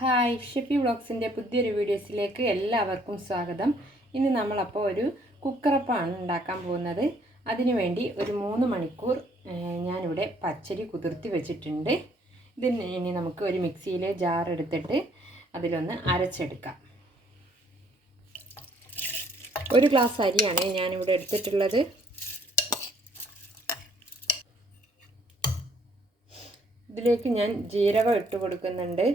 Hi Shefi വ്ളോഗ്സിന്റെ പുതിയൊരു വീഡിയോസിലേക്ക് എല്ലാവർക്കും സ്വാഗതം. ഇന്ന് നമ്മളപ്പോൾ ഒരു കുക്കറപ്പാണ് ഉണ്ടാക്കാൻ പോകുന്നത്. അതിനുവേണ്ടി ഒരു മൂന്ന് മണിക്കൂർ ഞാനിവിടെ പച്ചരി കുതിർത്തി വെച്ചിട്ടുണ്ട്. ഇതിന് ഇനി നമുക്ക് ഒരു മിക്സിയിലെ ജാർ എടുത്തിട്ട് അതിലൊന്ന് അരച്ചെടുക്കാം. ഒരു ഗ്ലാസ് അരിയാണ് ഞാനിവിടെ എടുത്തിട്ടുള്ളത്. ഇതിലേക്ക് ഞാൻ ജീരകം ഇട്ട് കൊടുക്കുന്നുണ്ട്.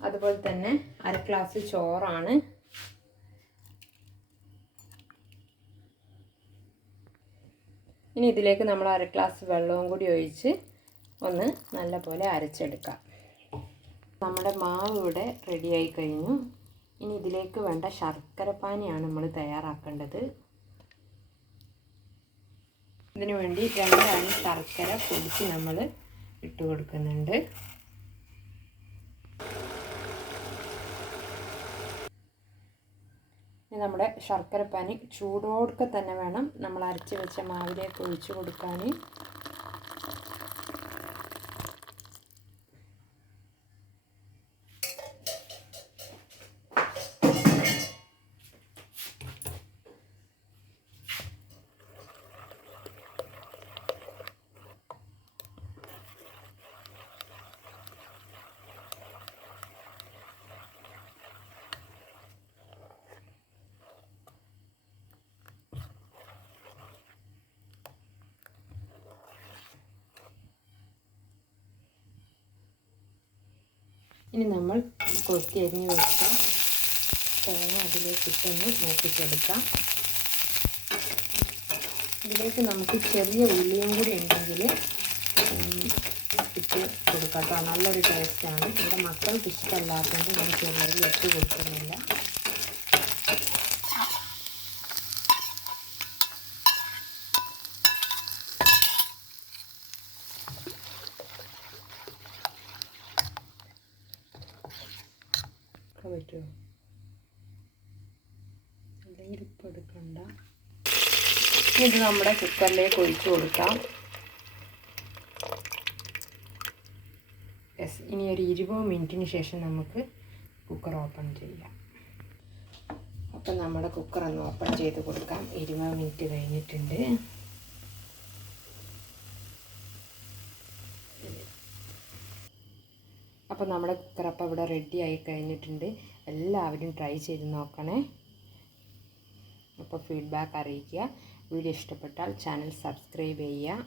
അതുപോലെ തന്നെ അര ഗ്ലാസ് ചോറാണ്. ഇനി ഇതിലേക്ക് നമ്മൾ അര ഗ്ലാസ് വെള്ളവും കൂടി ഒഴിച്ച് ഒന്ന് നല്ലപോലെ അരച്ചെടുക്കാം. നമ്മുടെ മാവ് ഇവിടെ റെഡിയായി കഴിഞ്ഞു. ഇനി ഇതിലേക്ക് വേണ്ട ശർക്കര പാനിയാണ് നമ്മൾ തയ്യാറാക്കേണ്ടത്. ഇതിനു വേണ്ടി രണ്ടാണ് ശർക്കര പൊടിച്ച് നമ്മൾ ഇട്ട് കൊടുക്കുന്നുണ്ട് നമ്മുടെ ശർക്കരപ്പാനി ചൂടോടുക്കെ തന്നെ വേണം നമ്മൾ അരച്ച് വെച്ച മാവിലേക്ക് ഒഴിച്ചു കൊടുക്കാൻ ഇനി നമ്മൾ കൊത്തി അരിഞ്ഞ് വെച്ച തേങ്ങ അതിലേക്ക് ഇട്ടൊന്ന് മൂപ്പിച്ചെടുക്കാം ഇതിലേക്ക് നമുക്ക് ചെറിയ ഉള്ളിയും കൂടി ഉണ്ടെങ്കിൽ ഇട്ട് കൊടുക്കാം. കേട്ടോ നല്ലൊരു ടേസ്റ്റാണ് ഇവിടെ മക്കൾക്ക് ഇഷ്ടമല്ലാത്തതുകൊണ്ട് ഞാൻ ചെറിയ ഇട്ട് കൊടുക്കുന്നില്ല. ഒക്കെ പറ്റുമോ അല്ലെങ്കിൽ ഇപ്പം എടുക്കണ്ട. ഇത് നമ്മുടെ കുക്കറിലേക്ക് ഒഴിച്ചു കൊടുക്കാം. യെസ് ഇനി ഒരു ഇരുപത് മിനിറ്റിന് ശേഷം നമുക്ക് കുക്കർ ഓപ്പൺ ചെയ്യാം. അപ്പം നമ്മുടെ കുക്കർ ഒന്ന് ഓപ്പൺ ചെയ്ത് കൊടുക്കാം. ഇരുപത് മിനിറ്റ് കഴിഞ്ഞിട്ടുണ്ട്. അപ്പോൾ നമ്മുടെ കുക്കർ ഇവിടെ റെഡി ആയി കഴിഞ്ഞിട്ടുണ്ട്. എല്ലാവരും ട്രൈ ചെയ്ത് നോക്കണേ. അപ്പോൾ ഫീഡ്ബാക്ക് അറിയിക്കുക. വീഡിയോ ഇഷ്ടപ്പെട്ടാൽ ചാനൽ സബ്സ്ക്രൈബ് ചെയ്യുക.